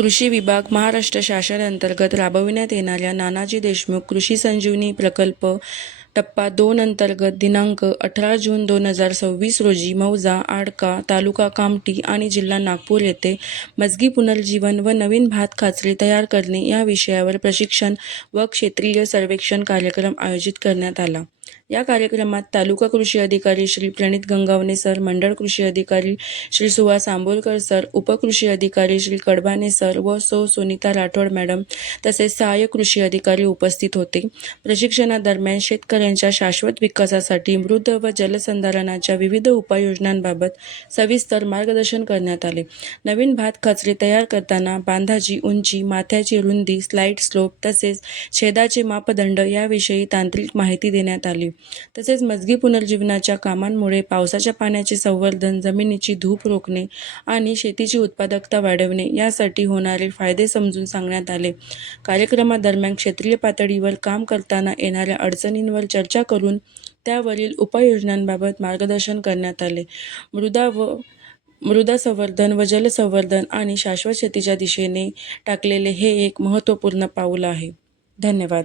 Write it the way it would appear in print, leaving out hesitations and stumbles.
कृषी विभाग महाराष्ट्र शासन अंतर्गत राबविण्यात येणाऱ्या नानाजी देशमुख कृषी संजीवनी प्रकल्प टप्पा 2 अंतर्गत दिनांक 18 जून 2026 रोजी मौजा, आडका, तालुका कामठी आणि जिल्हा नागपूर येथे मजगी पुनर्जीवन व नवीन भात खाचरी तयार करणे या विषयावर प्रशिक्षण व क्षेत्रीय सर्वेक्षण कार्यक्रम आयोजित करण्यात आला। या कार्यक्रमात तालुका कृषी अधिकारी श्री प्रणित गंगावणे सर, मंडळ कृषी अधिकारी श्री सुहास आंबोलकर सर, उपकृषी अधिकारी श्री कडबाने सर व सुनीता राठोड मॅडम तसेच सहाय्यक कृषी अधिकारी उपस्थित होते। प्रशिक्षणादरम्यान शेतकऱ्यांच्या शाश्वत विकासासाठी मृद व जलसंधारणाच्या विविध उपाययोजनांबाबत सविस्तर मार्गदर्शन करण्यात आले। नवीन भात खाचरी तयार करताना बांधाची उंची, माथ्याची रुंदी, स्लाइड स्लोप तसेच छेदाचे मापदंड याविषयी तांत्रिक माहिती देण्यात आली। तसेच मजगी पुनर्जीवनाच्या कामांमुळे पावसाच्या पाण्याचे संवर्धन, जमिनीची धूप रोखणे आणि शेतीची उत्पादकता वाढवणे यासाठी होणारे फायदे समजून सांगण्यात आले। कार्यक्रमादरम्यान क्षेत्रीय पातळीवर काम करताना येणाऱ्या अडचणींवर चर्चा करून त्यावरील उपाययोजनांबाबत मार्गदर्शन करण्यात आले। मृदा संवर्धन व जलसंवर्धन आणि शाश्वत शेतीच्या दिशेने टाकलेले हे एक महत्त्वपूर्ण पाऊल आहे। धन्यवाद।